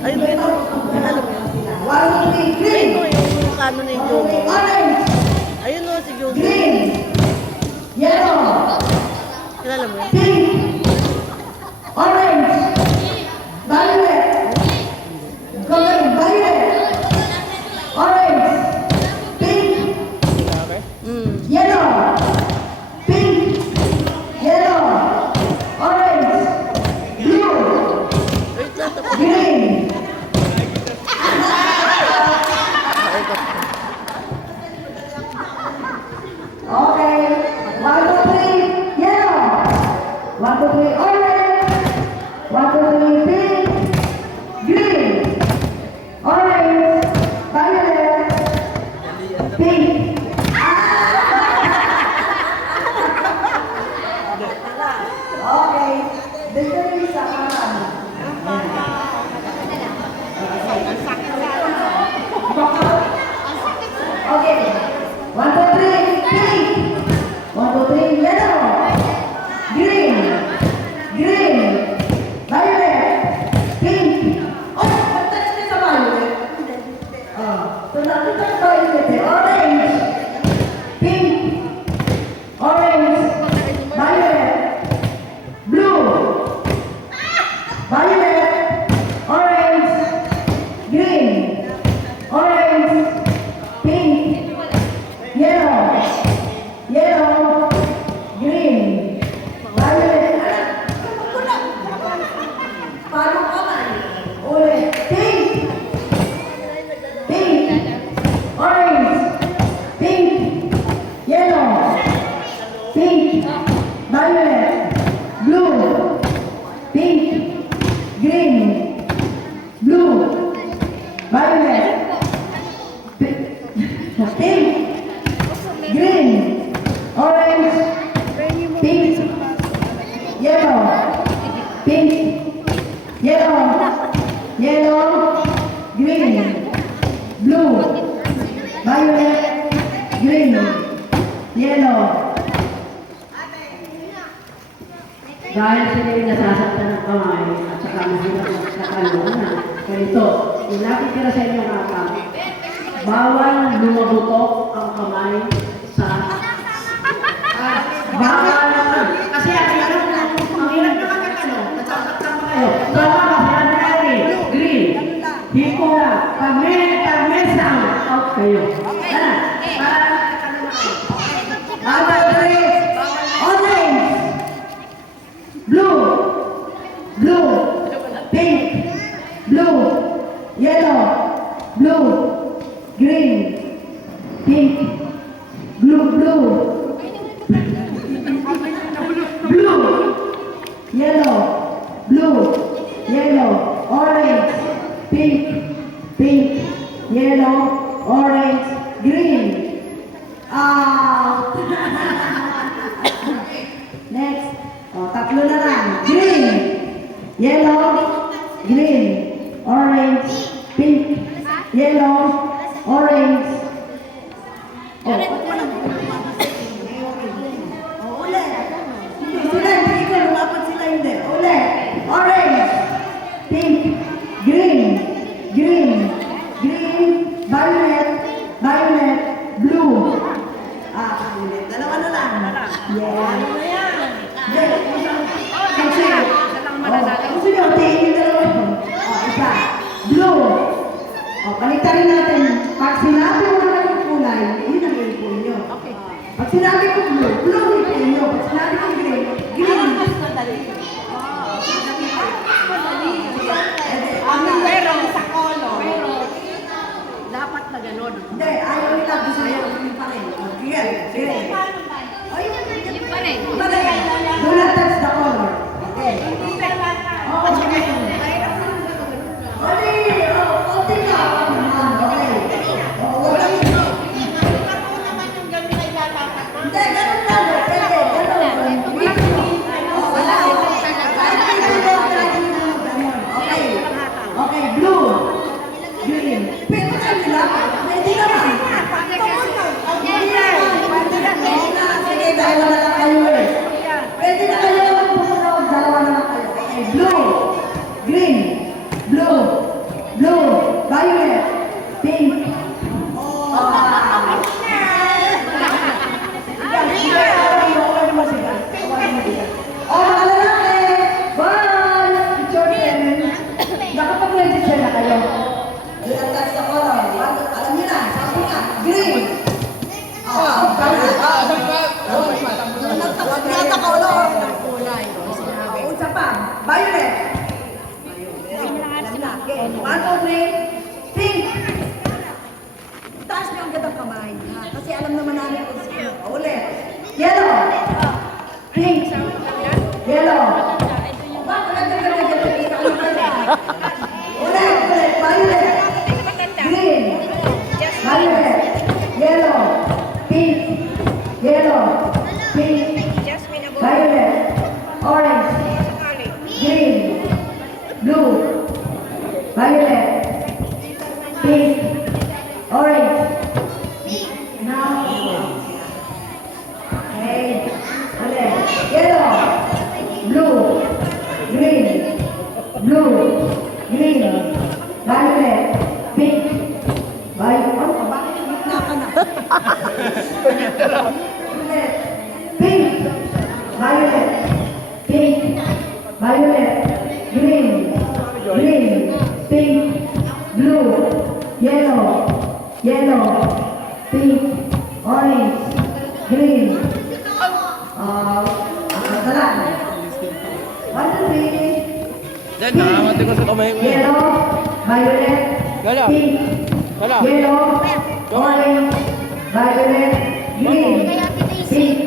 Ayun mo yun. Alam mo yun. One, two, three, green. Ayun mo yung kano na yung Jomo. Orange. Ayun o si Jomo. Green. Yellow. Kilala mo yun? Pink. Orange. Violet. Color violet. Orange. Pink. Yellow. Pink. Yellow. Orange. Blue. Wait lang. Green. Okay. 1, 2, 3, yellow. 1, 2, 3, orange. 1, 2, 3, pink. Green. Orange. Violet. Pink. Okay. Dito rin sa kanan. Okay. 1, 2, 3, pink. 1, 2, 3, yellow. Green. Green. Violet. Pink. Oh, mag-touch din sa violet. So nakita ko violet eh. Orange. Pink. Orange. Violet. Blue. Violet. Orange. Green. Orange. Pink. Yellow. Yellow. Green. Violet. Paano ka man? Ulit. Pink. Pink. Orange. Pink. Yellow. Pink. Violet. Blue. Pink. Green. Blue. Violet. Pink. Green. Orange. Pink. Yellow. Pink. Yellow. Yellow. Green. Blue. Violet. Green. Yellow. Dahil sila yung nasasaktan ng kamay at saka mahirap magkakalungan. Ganito, yung nakikira sa inyong kakam, bawal lumabutok ang kamay sa... bawal naman. Kasi ang hirap na magkakano, nasasaktan pa kayo. Tama ba, Fernary, Green, Hikura, Pagmesang, out kayo. Ano? Para magkakano na kayo. Bawal rin. Orange. Blue. Blue. Pink. Blue. Yellow. Blue. Green. Pink. Blue. Blue. Blue. Yellow. Blue. Yellow. Orange. Pink. Pink. Yellow. Orange. Green. Out. Next. O, tatlo na lang. Green. Yellow. Green. Orange. Pink. Yellow. Orange. O, ulit. Sila, hindi ko. Lumapat sila hindi. Ulit. Orange. Pink. Green. Green. Green. Violet. Violet. Blue. Ulit. Dalawa na lang. Yeah. Kasi, gusto nyo, tingin yung dalawa yun. Isa. Blue. Palitan rin natin. Pag sinabi mo na yung kulay, yun ang ipon nyo. Pag sinabi ko blue, blue ipon nyo. Pag sinabi ko green, green. Pero sa color. Dapat na gano'n. Hindi, ayaw nila. Gusto nyo, yun pa rin. Sige, sige. Yung pa rin. Do not touch the color. Okay. Oo, sige. Konti ka. Okay. Wala yun. Hindi, ganun lang. Pwede, ganun. Okay. blue, violet, pink. Oh, mga lalaki! Bye! It's your turn. Nakapag-register na kayo. Ilang taas na color? Alam niyo na, sabi nga, green. Nagtata color. Isa pa, violet. 1, 2, 3, pink. Taas niyo ang gatang kamay. Ha? Kasi alam naman namin kung sino. Ulit. Yellow. Pink. Yellow. Ulit. Violet. Green. Violet. Yellow. Pink. Yellow. Pink. Violet. Orange. Green. Blue. Violet. Pink. Orange. Now. Okay. Ulit. Yellow. Blue. Green. Blue. Green. Violet. Pink. Violet. Oh, bakit gitna ka na? Ulit. Pink. Violet. Pink. Violet. Green. Green. Pink. Blue. Yellow. Yellow. Pink. Orange. Green. Salah. 1, 2, 3. Dan, nangangatay ko sa kamay ko. Yellow. Violet. Gala. Pink. Gala. Yellow. Orange. Violet. Green. Pink.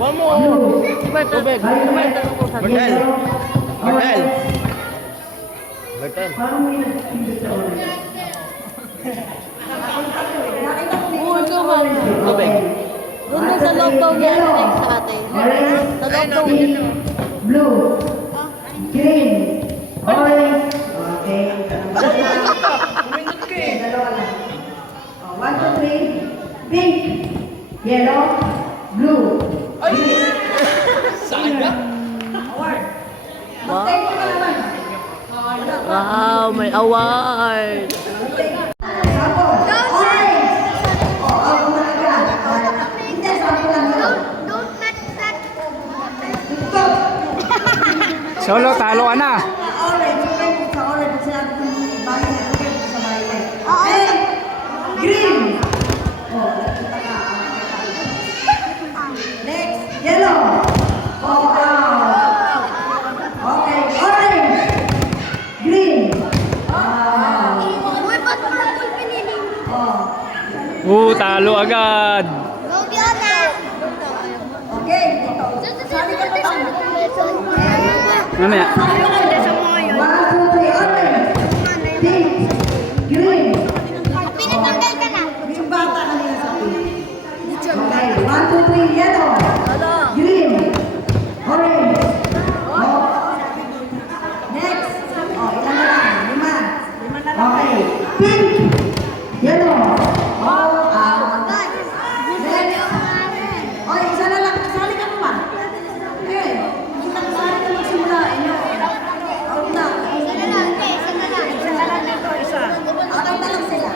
One mo. Blue. Tubig. Violet. Martel. Yellow. Martel. Orange. Martel. Parang may nagpindot sa orange. Oo, ikaw man. Tubig. Doon na sa loob daw niya sa ate. Sa loob daw. Pink, blue, green, orange. Okay. Dalawa lang. 1, 2, 3. Pink, yellow, blue, green. Sayang. Award. Mag-take ka naman. Wow, may award. Sample. Orange. Ako na agad. Hindi, sample lang yun. Ito. Solo, talo ka na. Orange, okay po sa orange. Sinabi ko yung violet, okay po sa violet. Okay, green. Oh, nakita ka. Next, yellow. Oh, okay, orange. Green. Oh, Talo agad. okay. Sali ka pa. Mamaya. 1, 2, 3, orange. Pink. Green. Yung bata kanina sa pink. Okay, 1, 2, 3, yellow. Green. Orange. Oh. Next. Oh, ilan na lang? 5. Okay. Pink. Yellow. Oh, next. Oh, isa na lang. Sali ka pa. Okay. Kita ko sali ka magsimula. Out na. Out na lang sila.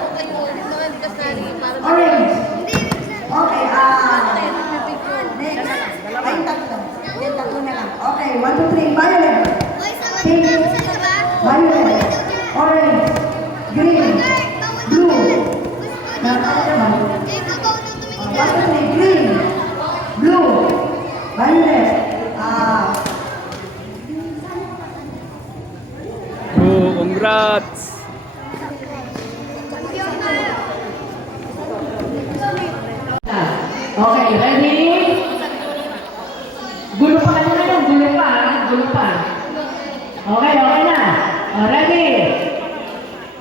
Orange. Okay, next. Ay, tatlo. Yan, tatlo na lang. Okay, 1, 2, 3. Violet. Pink. Violet. Orange. Green. Blue. Nakakalaman. 1, 2, 3. Green. Blue. Violet. Oh, congrats. Okay, ready? Gulo pa kanina yung gulo pa, ha? Gulo pa. Okay, okay na. Ready?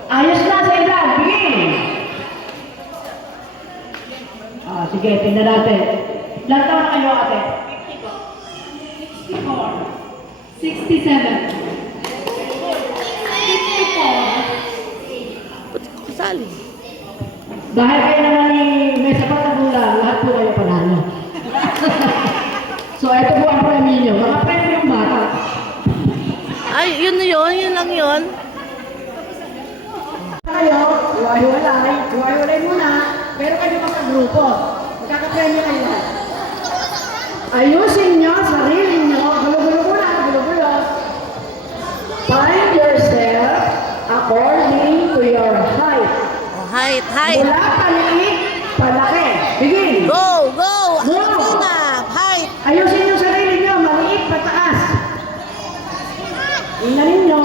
Ayos na sa edad, begin! Sige, tingnan natin. Ilan taon na kayo, ate? 64. 67. 64. Kasali. Dahil kayo naman ni may sapat na gulang, lahat po kayo panalo. So, ito po ang premyo nyo. Mga premyo yung bata. Ay, yun na yun. Yun lang yun. Hiwa-hiwalay muna. Pero kayo magkagrupo. Magkakapremyo kayo lahat. Ayusin nyo, sarili nyo. Gulo-gulo muna, gulo-gulo. Find yourself according to your height. Height. Mula paliit, palaki. Begin. Go! Go! Athena! Height! Ayusin yung sarili nyo, maliit, pataas. Inganin nyo.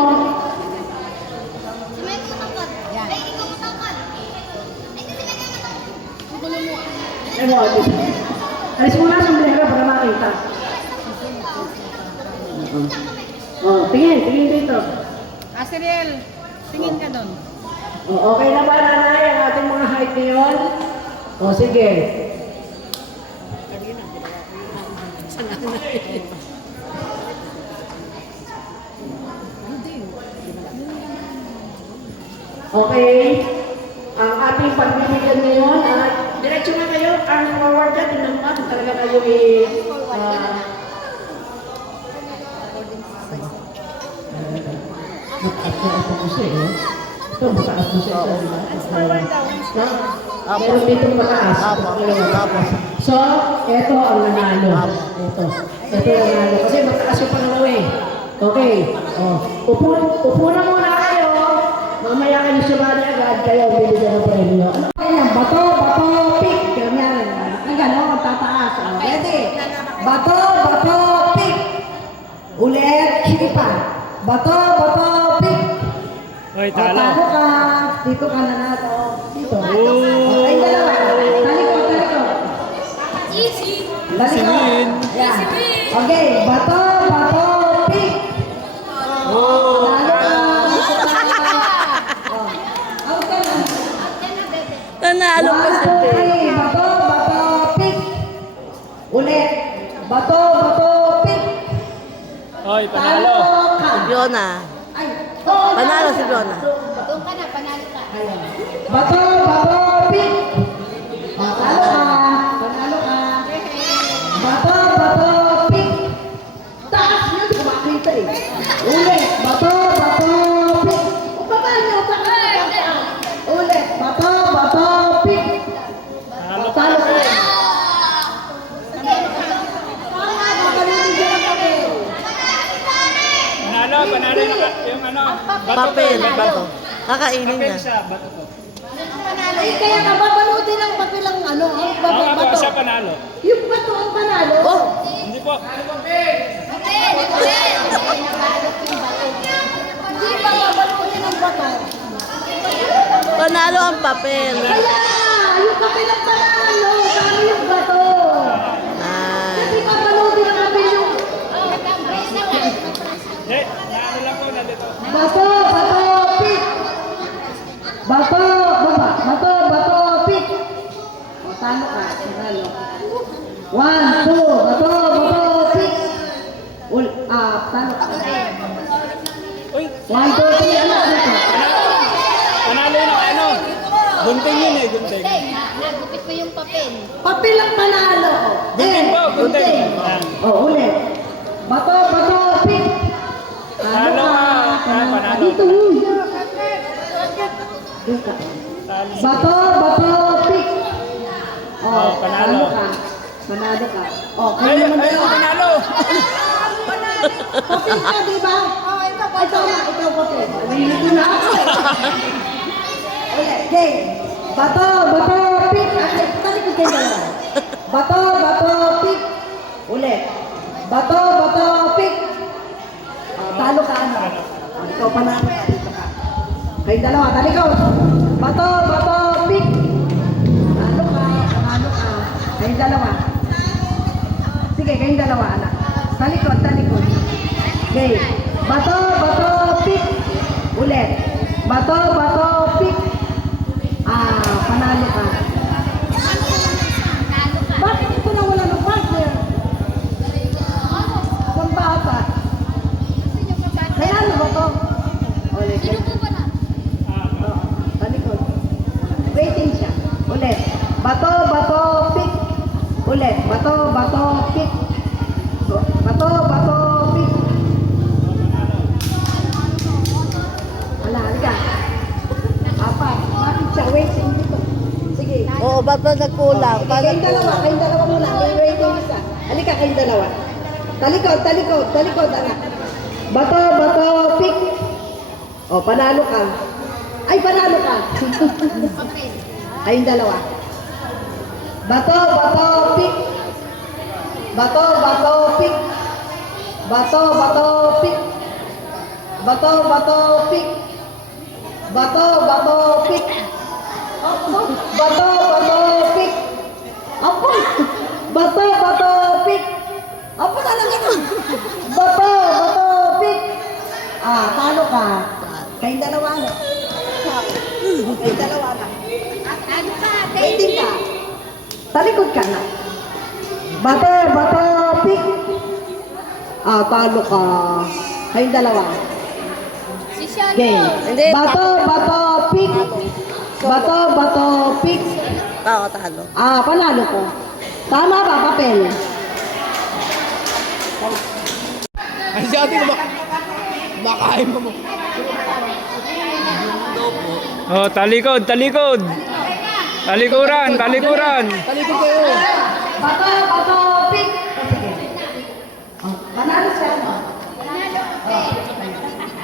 Alis mo na sombrero para makita. Tingin dito. Asriel, tingin ka doon. Okay na ba, nanay, ang ating mga height ngayon? Sige. Okay. Ang ating pagbibigyan ngayon ay diretso na kayo, arm forward dyan, tingnan mo kung talaga kayo mataas na ito kasi ito mataas na siya meron dito mataas. So, ito ang nanalo. Ito ang nanalo. Kasi mataas yung pangalawa eh. Okay. Upo na muna kayo. Mamaya kayo sumali agad kayo. Bibigyan ng premyo. Ayan, bato, pick. Ganyan. Ang gano'n, ang tataas. Ready? Bato, pick. Ulit, sige pa. Bato, pick. Hoy, Talo talo. ka. Dito ka na nato. Dito. Oh. Ay, dalawa. Talikod. Easy. Si Win. Yan. Okay, bato, pick. Oh. Talo ka. Dito ka. Out ka na. Nanalo pa si One, two, Ben. three. Bato, pick. Ulit. Bato, pick. Hoy, panalo. Ka. Si Fiona. Ay. Panalo si Fiona. Doon ka na, panalo ka. Bato, pick. Panalo ka. Bato, pick. Taas nyo, di ko makita eh. Ulit. Bato, pick. O baba nyo, taas. Ulit. Bato, pick. Talo. Talo ka. Magaling din ang papel. Panalo yung ano. Papel. Bato. Kakainin Papel niya. siya, bato to. Ay, kaya ka babalutin ang papel ang ano, ang Ako bato. siya panalo. Yung bato ang panalo. Oh! Hindi po. Hindi ba babalutin ang bato? Panalo ang papel. Kaya, yung papel ang panalo, kami yung bato. Nice. Hindi babalutin ang papel yung Hindi, naano lang po na dito. bato, pick. Bato, pick. O, talo ka, panalo. 1, 2, bato, pick. Talo ka. Uy, 1, 2, 3, ano dito? panalo yung ano. Gunting yun eh, gunting. Nagupit mo yung papel. Papel ang panalo. Gunting po, gunting. Yan. Ulit. Bato, pick. Talo ka. Panalo. Dito. Doon ka. Talo. Bato, pick. Oh, panalo. ka. Panalo ka. Oh, Ay, kayo naman ay, dalawa. panalo. Papel ka, di ba? Ikaw papel. Nahihito na ako eh. Ulit, game. Bato, pick. Talikod kayo dalawa. Bato, pick. Ulit. Bato, pick. Talo ka ano? Ikaw panalo ka. Dito ka. Kayong dalawa, talikod. Bato, pick. Talo ka. Kayong dalawa. Sige, kayong dalawa, anak. Talikod. Okay. Bato, pick. Ulit. Bato, pick. Panalo ka. Bakit ito na wala ng partner? Isang bata. Kaya ano ba to? Ulit. Talikod. Waiting siya. Ulit. Bato, pick. Ulit. Bato, pick. Bato, pick. Ala, halika. Apat. Bakit ba't ba nagkulang? Kayong dalawa muna. May waiting isa. Halika kayong dalawa. Talikod, anak. Bato, pick. O, panalo ka. Ay, panalo ka. Kayong dalawa. Bato, pick. Bato, pick. Bato, pick. Bato, pick. Bato, pick. Bato, pick. Apo. Bato, pick. Apo talaga na. Bato, pick. Talo ka. Kayong dalawa na. Kayong dalawa na. Ano pa? Waiting ka. Talikod ka na. Bato, pick. Talo ka. Kayong dalawa. Si Sean Game. Hindi. Bato, pick. Bato, pick. Oo, talo. Panalo ko. Tama ba, papel? Ay, si ate, makain mo. Oh, talikod. Talikuran. Talikod kayo. Bato, pick. Panalo siya.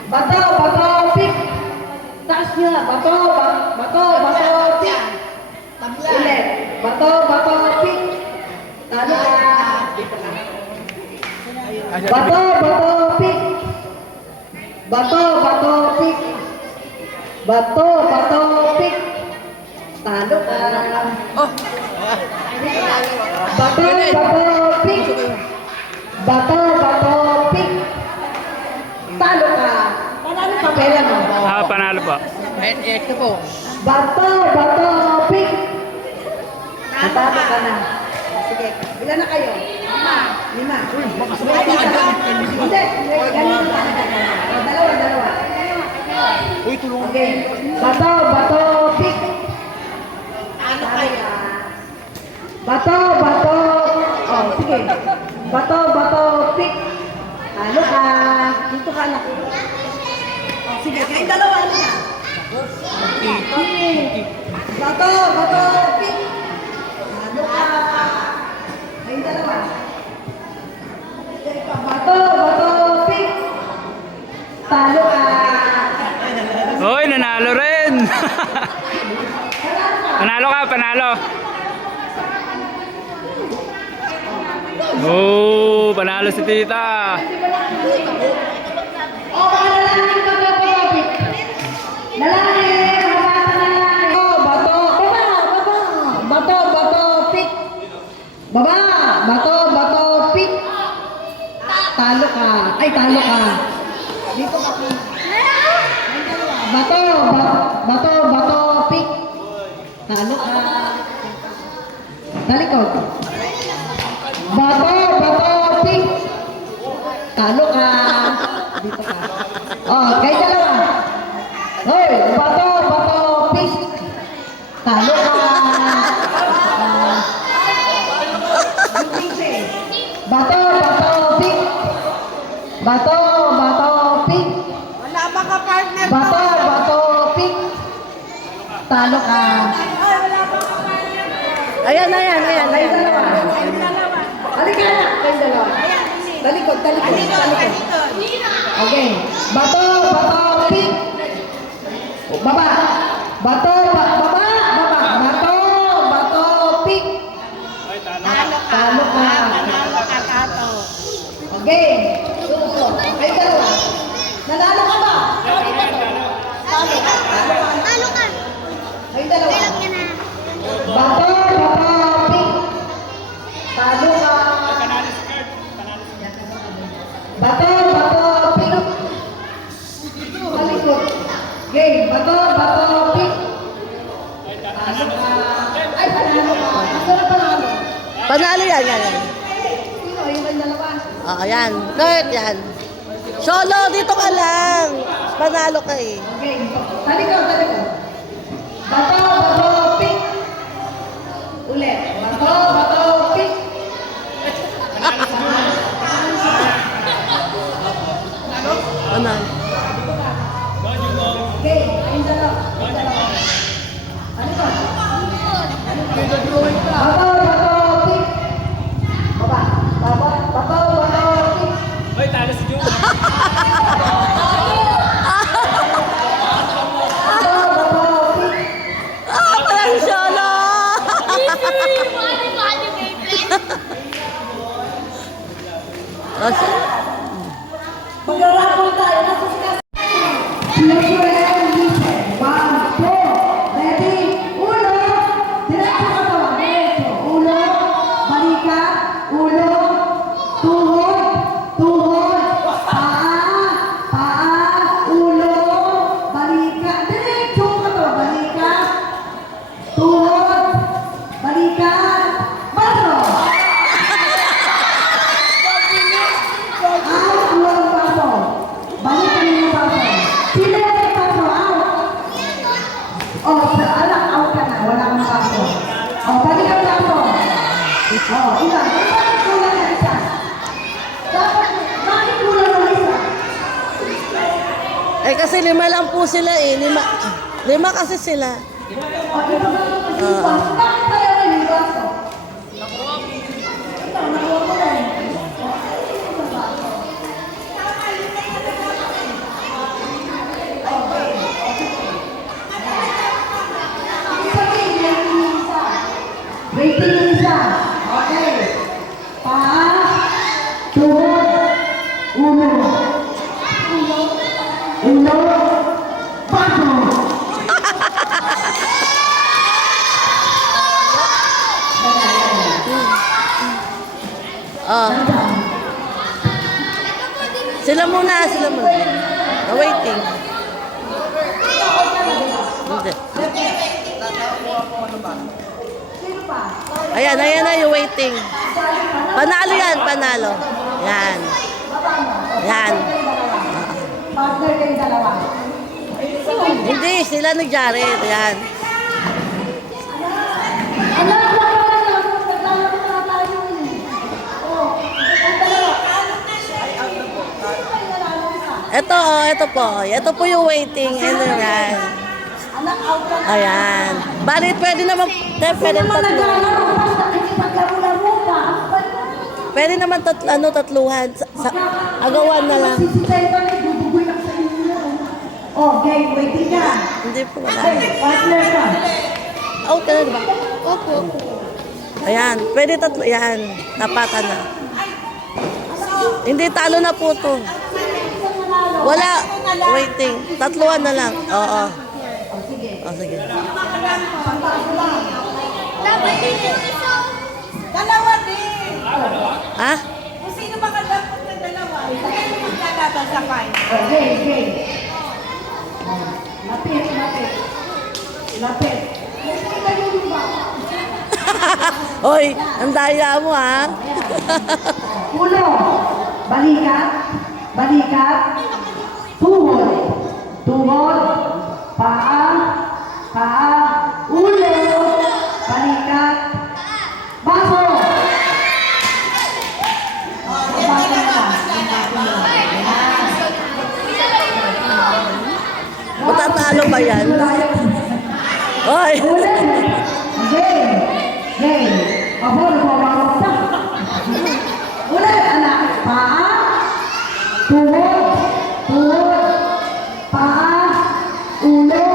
Bato, pick. Taas niya. Bato, pick. Ulit. Bato, pick. Talo ka. Bato, pick. Bato, pick. Pick. Talo ka. Bato, pick. Pick. Talo ka. Panalo ka, pera mo. Panalo po. Ito po. Bato, pick. Natalo ka na. Sige, ilan na kayo? Lima. Hindi, ganun lang. Dalawa. Uy, tulungan. Okay. Bato, pick. Ano kaya? Bato. Sige. Bato, pick. Ano ka? Dito ka na. Sige, kayong dalawa. Ano ka? Bato, pick. Ano ka? Kayong dalawa. Bato, pick. Talo ka. Hoy, nanalo rin. Panalo. Oh, panalo si tita. Lalaki, bato, pick. Baba, bato, pick. Talo ka. Talo ka. Dito ka. Bato, pick. Talo ka. Talikod. Bato, pick. Talo ka. Dito ka. Kayo dalawa. Hoy, bato, pick. Talo ka. Bato, pick. Bato, pick. Wala pa ka partner. Bato, pick. Talo ka. Ayan. Kayo dalawa. Halika na. Kayo dalawa. Talikod. Okay. Bato, pick. Baba. Bato, pick. Talo ka. Okay. Kayo dalawa. Nanalo ka ba? Talo ka. Kayo dalawa. Bilang niya na. Bato, pick. Talo ka. Bato, pick. Talikod. Game. Bato, pick. Talo ka. Panalo ka. Asa na panalo? Panalo yan. Sino? Yung kayong dalawa. Yan. Kurt, yan. Solo, dito ka lang. Panalo ka eh. Okay. Talikod. Bato, pick. Ulit. Bato, pick. Panalo. Okay. Ayun dalawa. Talikod. O, si- Mag-rapol tayo. Nasa si Kas. Children, listen. 1, 2. Ready? Ulo. Diretso katawan. Diretso. Ulo. Balikat. Ulo. Tuhod. Tuhod. Paa. Paa. Ulo. Balikat. Diretso katawan. Balikat. Tuhod. Balikat. Baso. Out, walang baso. Balikan mo yung baso. Sino yung may baso? Out. Anak, out ka na. Wala kang baso. Balik ang baso. Ilan. Bakit kulang na isa? Bakit kulang na isa? Eh kasi 5 lang po sila eh. 5 kasi sila. Ito ba yung baso? Bakit tayo na yung baso? Ito, nakuha ko na eh. Waiting yung isa. Okay. Paa, tuhod, ulo. Ulo, baso. Oh. Sila muna. Waiting. Hindi. Sino pa? Ayan na yung waiting. Panalo yan, panalo. Yan. Yan. Partner kayong dalawa. Hindi, sila ni Jared. Yan. Anak, naglalaro na tayo eh. Ang dalawa. Ito po. Ito po yung waiting. Ano yan. Anak, out ka na. Ayan. Bali, pwede naman, pwede Naman tatlo. naglalaro, basta nakikipaglaro-laro ka. Pwede naman tatluhan. Agawan na lang. Sisitayin ka na, bubugoy lang sa inyo. Okay, waiting ka. Hindi po wala. Partner ka. Out ka na, diba? Opo. Ayan, pwede tatlo. Yan, tapatan na. Hindi, talo na po to. Wala. Waiting. Tatluhan na lang. Oo. Oh, sige. Dapat din yung isa. Dalawa din. Ha? Kung sino makadapat na dalawa, sino maglalaban sa fight? Okay. Lapit. Lapit kayo yung ba? Hoy, ang daya mo ha. Ulo. Balikat. Tuhod. Paa. Ulo. Balikat. Baso. Matatalo ba yan? Hoy. Game. Ako, nagwawawag na. Ulit, anak. Paa. Tuhod. Paa. Ulo.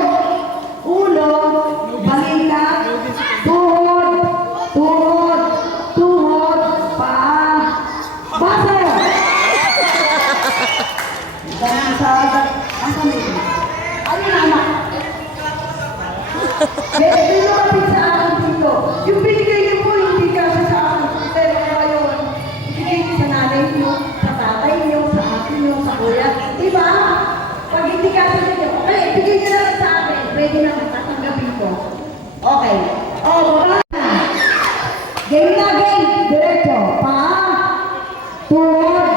Balikat. Tuhod. Paa. Baso. Dahil sa... Asan ito? Ayun, anak. Hindi lumapit sa akin dito. Yung binigay niyo po, hindi kasi sa akin. Pero ngayon, ibigay niyo sa nanay niyo, sa tatay niyo, sa akin niyo, sa kuya. Diba? Pag hindi kasi niyo, okay, ibigay niyo na lang sa akin. Pwede na tatanggapin ko. Okay. Baba na. Game na game. Diretso. Paa. Tuhod.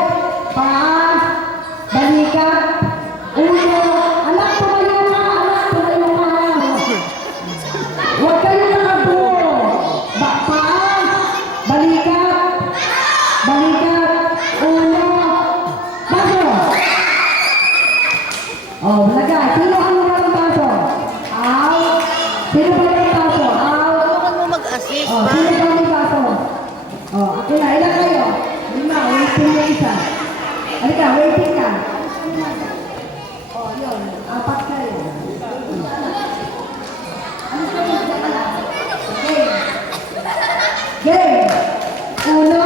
Paa. Balikat. Ulo. Anak, tumayo ka. Huwag kayo nakabuo. Paa, balikat, ulo, baso. Malagay. Sino ang walang baso? Out. Sino ba yung baso? Out. Huwag mo mag-assist ba? Sino ba may baso? Akin na. Ilan kayo? 5. Waiting yung isa. Halika, waiting ka. Yun. 4 kayo. Game. Ulo.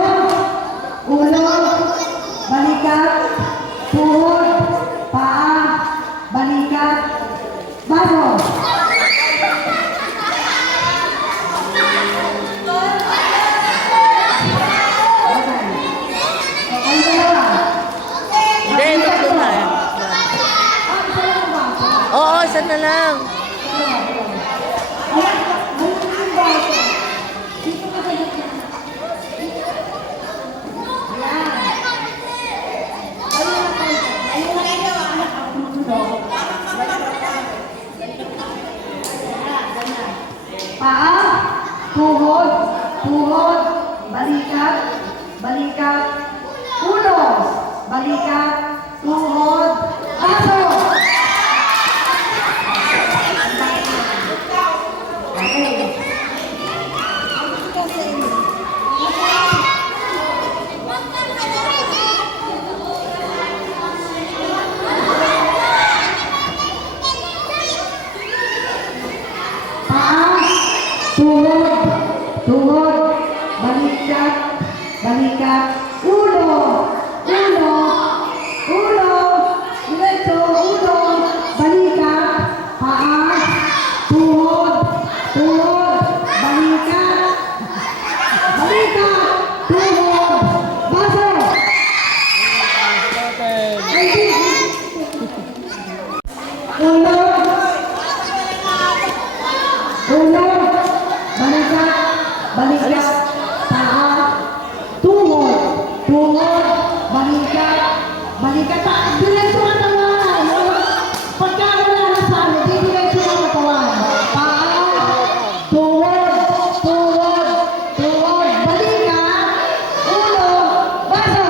paa, tuhod, tuhod, balikat, balikat, ulo, balikat, tuhod, baso. Okay. Paa, tuhod, tuhod, balikat, balikat, ulo, ulo, ulo, diretso, ulo, balikat, paa, tuhod, tuhod, balikat, balikat, tuhod, baso. Ulo, ulo, balikat, balikat, paa, tuhod, tuhod, balikat, balikat, diretso ang katawan. Pagka wala na sa ano, di diretso ang katawan. Paa, tuhod, tuhod, tuhod, balikat, ulo, baso.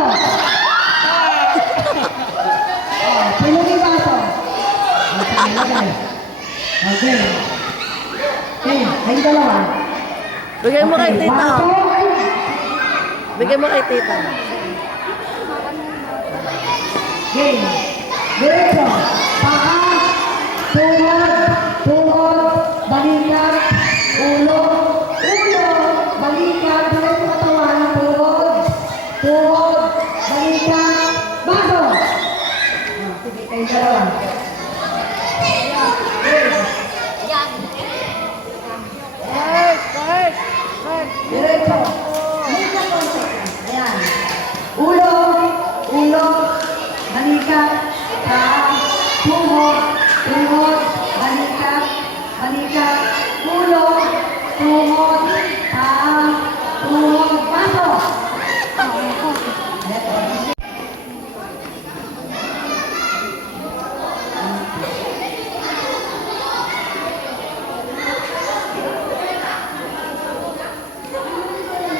Sino yung baso? Okay. Okay, kayo dalawa. Bigay mo kay tita. Baso, ay, Bigay mo kay tita. game. Diretso. Paa, tuhod, tuhod, balikat, ulo, ulo, balikat, diretso katawan, tuhod, tuhod, balikat, baso. Sige, kayo dalawa. Diretso. Diretso konti. Ayan. Ulo, ulo, balikat, paa, tuhod, tuhod, balikat, balikat, ulo, tuhod, paa, tuhod, baso.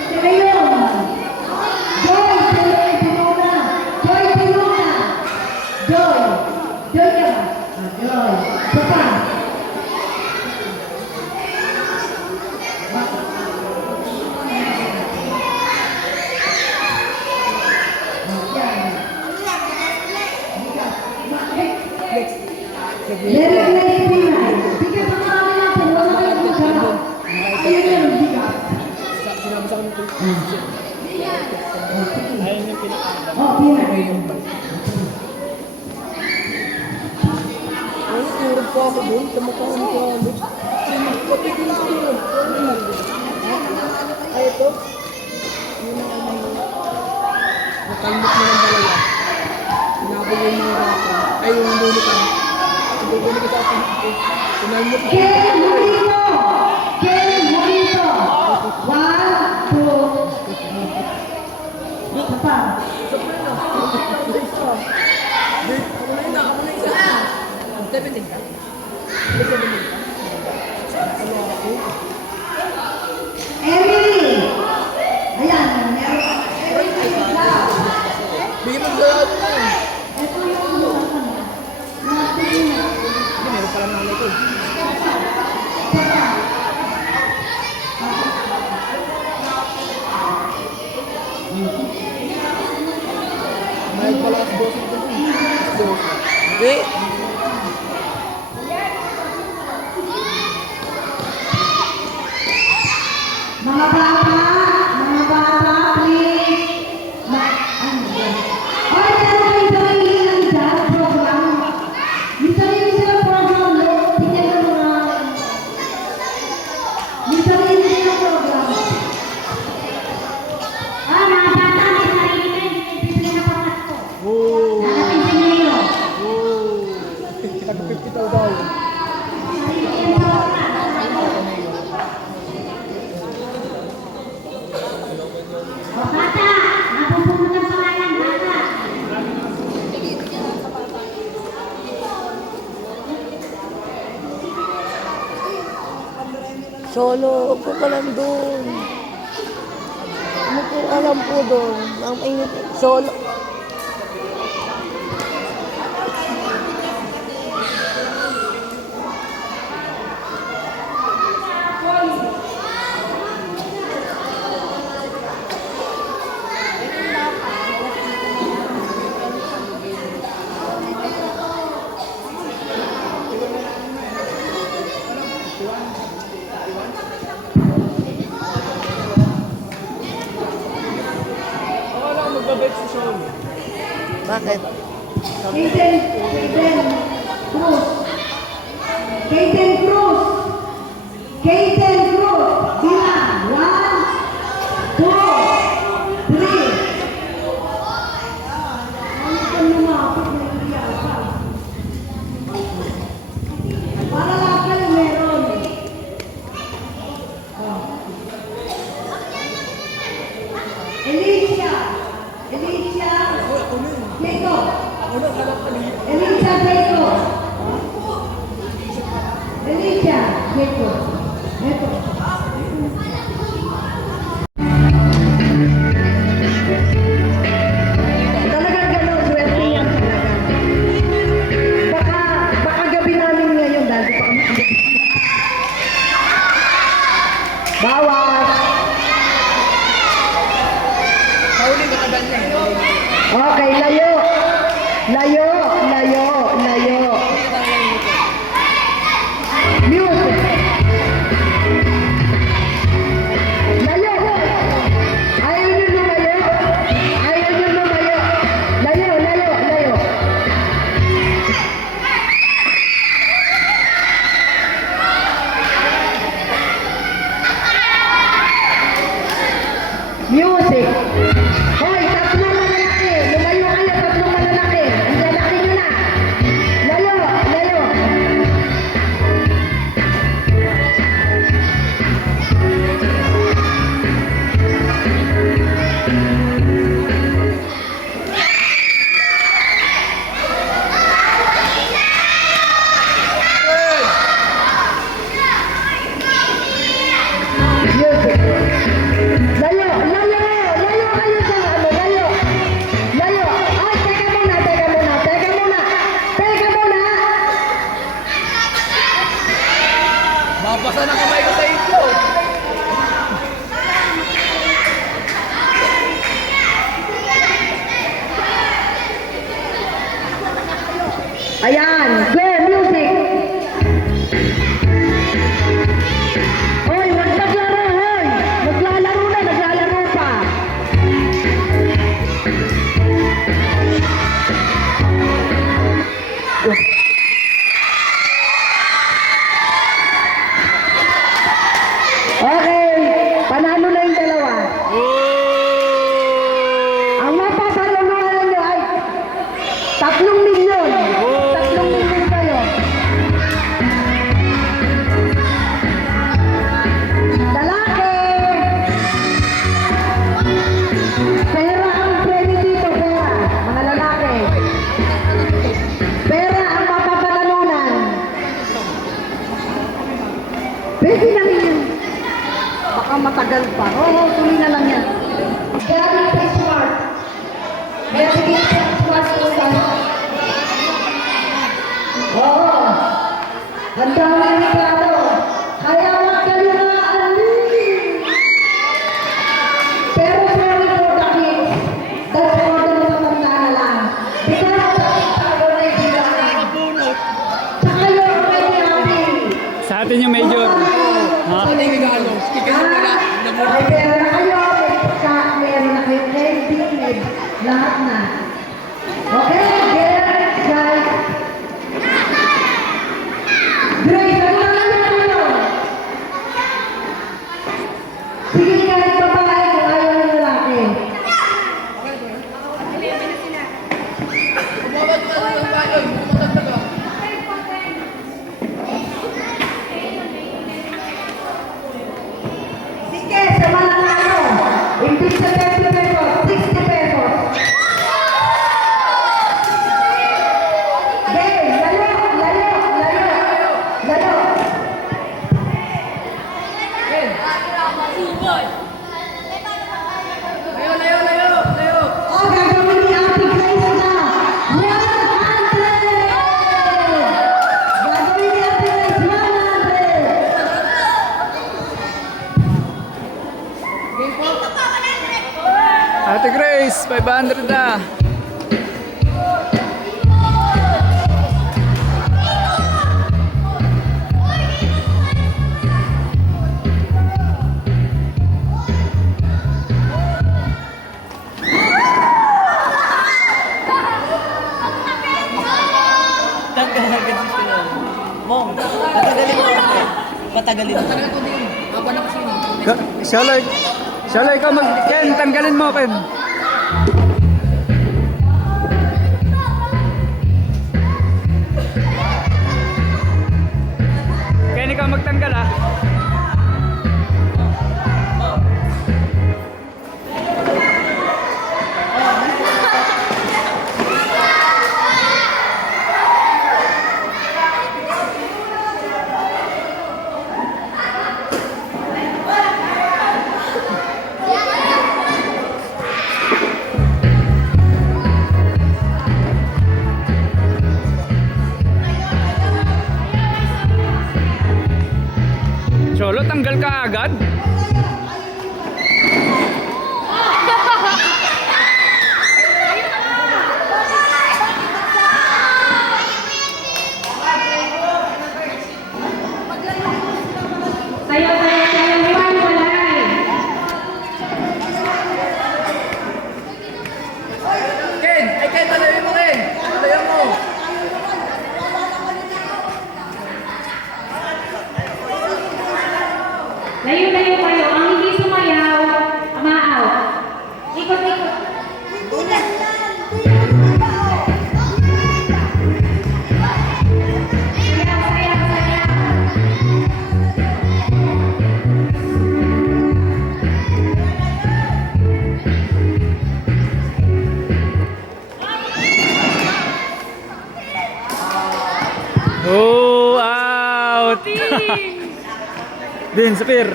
Sila yun. Joy, Pinuna. Joy, Pinuna. Joy. Joy ka ba? Joy. Isa pa. Meron na yung Pinay. Bigat ang marami natin. Wala na yung maghanap. Ayun yun, bigat. Sinabi sa akin ng ayun yung pinaka. Oh, Pinay. Ay, turog pa ako doon. Tamakang ko. Patigil ko yun. Ay, ito. Nakalmot mo ng dalawa. Hinabol yung mga rato. Ay, yung dulo ka. Yung dulo ka sa akin. Pinalmot mo. Ken Murito! Ken Murito! 1, 2, isa pa. Emily! Ayan, meron ka. Bigyan mo gaya mo na. Ito yung natin na. Hindi, meron pala nanay ko. May pala as boss ito. Hindi. Mga bata, please. Ano yan? Ay, pero may sarili lang dyan, program. May sarili silang program, no? Tingnan mo mga... May sarili silang program. Mga bata, may sarili na, hindi bibili na pamasko. Nakating sa inyo. Tag-50 daw. Sarili silang program. Solo, upo ka lang doon. Umupo ka lang po doon. Ang init. Solo. Ako lang magbabait si Sean. Bakit? Kaden Cruz. Kaden Cruz. Kaden Cruz. Bilang. 1, 2, 3. Ano ka lumapit na iyaasa? Para lang kayo meron. Alicia. Alicia. Jacob. Alicia Jacob. Alicia Jacob. Ito. Talagang gano'n, swerte yan talaga. Baka gabi namin ngayon dahil pa kami. Bawas. Pauli, nakadal niya. Okay, layo. Layo, layo, layo. Music. Layo. Ayaw nyo lumayo. Ayaw nyo lumayo. Layo, layo, layo. Music. Hoy, tatlong malalaki. Lumayo kayo, tatlong malalaki. Ang lalaki nyo na. Layo, layo. Music. Layo, layo, layo kayo sa ano, layo. Layo. Ay, teka muna, teka muna, teka muna. Teka muna. Mabasa na kamay ko sa intro. Ayan, go, music. Hoy, wag maglaro, hoy. Naglalaro na, naglalaro pa. Okay, panalo na yung dalawa. Ang mapapalalunan nyo ay 3 milyon. 3 milyon kayo. Lalaki! Pera ang premyo dito, pera. Mga lalaki. Pera ang mapapalalunan. Pwede na rin yun. Baka matagal pa. Oo, tuloy na lang yan. Grabe sa smart. Grabe sa smart po sa... Oo. Ang dami ng reklamo. Kaya wag kayo na alin. Pero sorry for the kids. That's for the matanda na lang. Because tayo na ibigay. Tsaka you're already happy. Sa atin yung major. Ha? Ano yung regalo? Kikita mo na. May pera na kayo, meron na kayo credit, lahat na. Okay, get guys. Grace, ano na lang kayo? Sige, kahit babae kung ayaw ng lalaki. Bumabag ka lang ng balon. Bumabag ka. Sige, sa mananalo. Imbis sa 30 pesos, 60 pesos. 500 na. Tanggal agad si sila. Mong, patagalin mo ako. Patagalin mo. Shalay ka Ken, tanggalin mo, Ken. Ken, ikaw magtanggal, ha? Cholo, tanggal ka agad? Sayo, Iwan, walay. Ken! Ay, Ken, talayin mo, Ken! Talayin mo! Layo kayo. Ang hindi sumayaw, maaw. Ikot-ikot. Sayaw. Oh, out! Din, Sapir.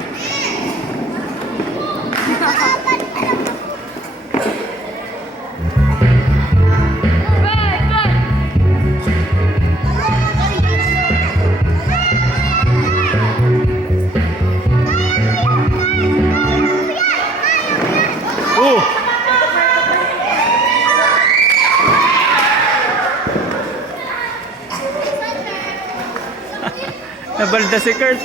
Nabalda si Kurt.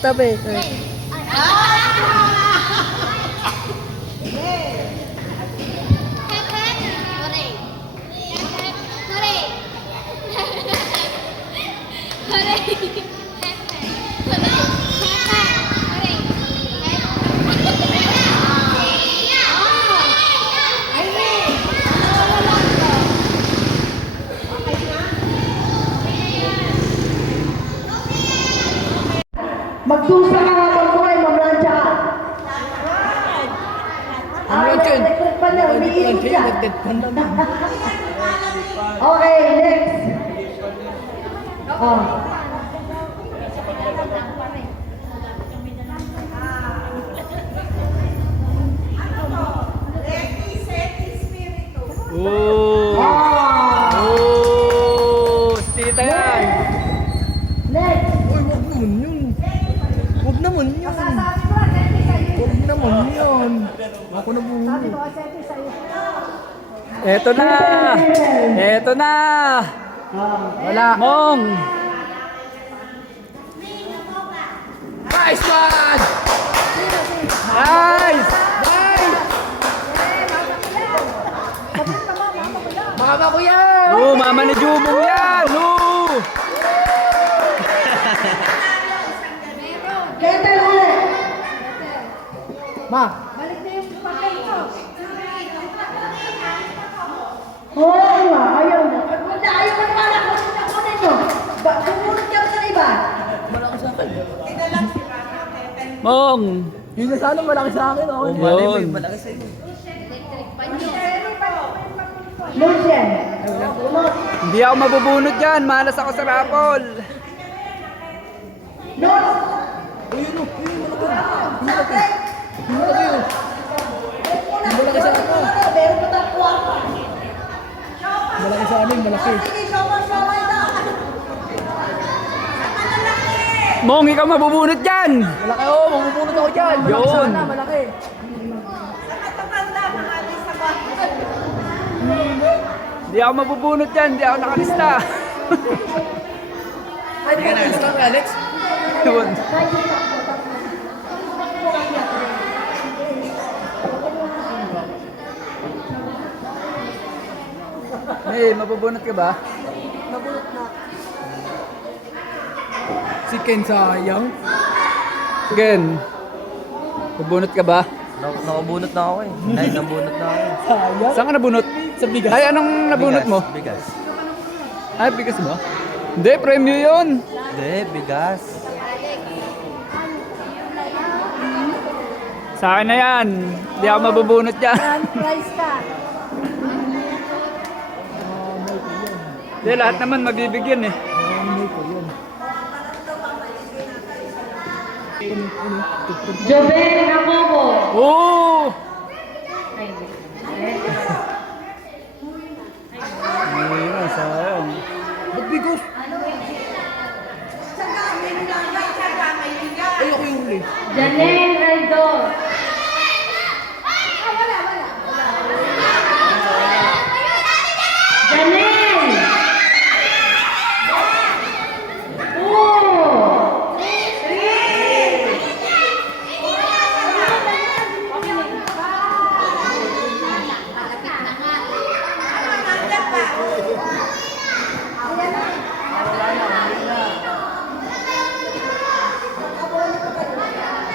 tabi. Magsusa ka nga pag buhay, mamlansya ka. Mamlansya yun. Nagtagpan pa niya, umiikot siya. Nagtagpan naman. Okay, next. Oh. Oh! Ah. Oh! Tita yan! Next. Uy, wag naman yun. Wag naman yun. Wag naman yun. Ako na muna. Eto na! Eto na! Wala. Mong! Nice one! Nice! Mama ko yan! Oh, mama ni Jumong yan! Oh! Ketel ulit. Ma! Oo nga, ayaw mo. Ayaw mo naman ako. Kunin mo. Kumunod ka sa iba. Mong! Yun na sana malaki sa akin. Oh. Yun. Lucien. Hindi ako mabubunot dyan. Malas ako sa rapol. Notes. Malaki sa ako. Meron pa tayong kwarta. Malaki sa amin, malaki. Sige, showman na. Mong, ikaw mabubunot dyan! Malaki, oh. Mamubunot ako dyan. Malaki Yun. sana, malaki. Hindi ako mabubunot dyan. Hindi ako nakalista. Ay, di ka na-list lang, Alex. Yun. Hey, mabubunot ka ba? Si Ken sayang. Again. Mabubunot ka ba? Nakabunot na ako eh. Ay, nabunot na ako eh. Sayang. Saan ka nabunot? Sa bigas. Ay, anong nabunot mo? Bigas. Ay, bigas mo? Hindi, premyo yun. Hindi, bigas. Sa akin na yan. Hindi ako mabubunot dyan. Price ka. Hindi, lahat naman mabibigyan eh. Joven Jacobo. Oo! Ayun, sayang. Ba't bigos? Ayoko yung huli. Janelle Raidor. Janelle. Oh.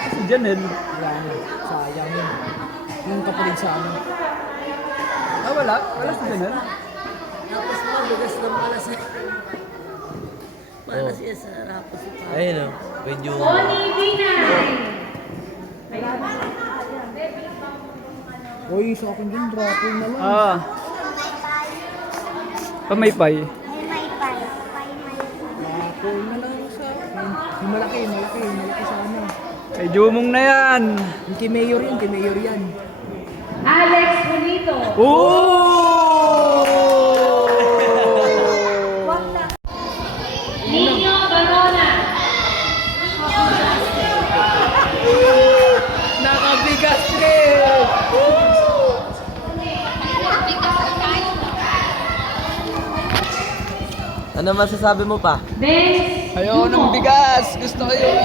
Si Janelle. Wala na. Sayang yun. Yung kapalig sa amin. Ah, wala? Wala si Janelle? Tapos mo, bigas na malas. Malas yan sa rapos. Ayun o. Medyo... Tony Binay. Uy, sa akin dyan, drapo na lang. Ah. Pamaypay. Drapo na lang sa akin. Yung malaki sana. Kay Jumong na yan. Yung kay Mayor yan. Alex Bonito. Oo! Nino Barona. Nakabigas rin! Ano masasabi mo pa? Benz Ayoko ng bigas. Gusto ko yung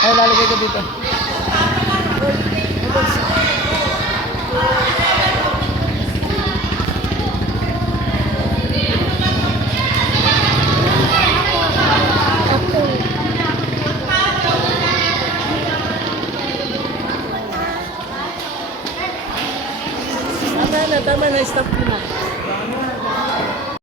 ay, lalagay ko dito. Tama na, stop mo na.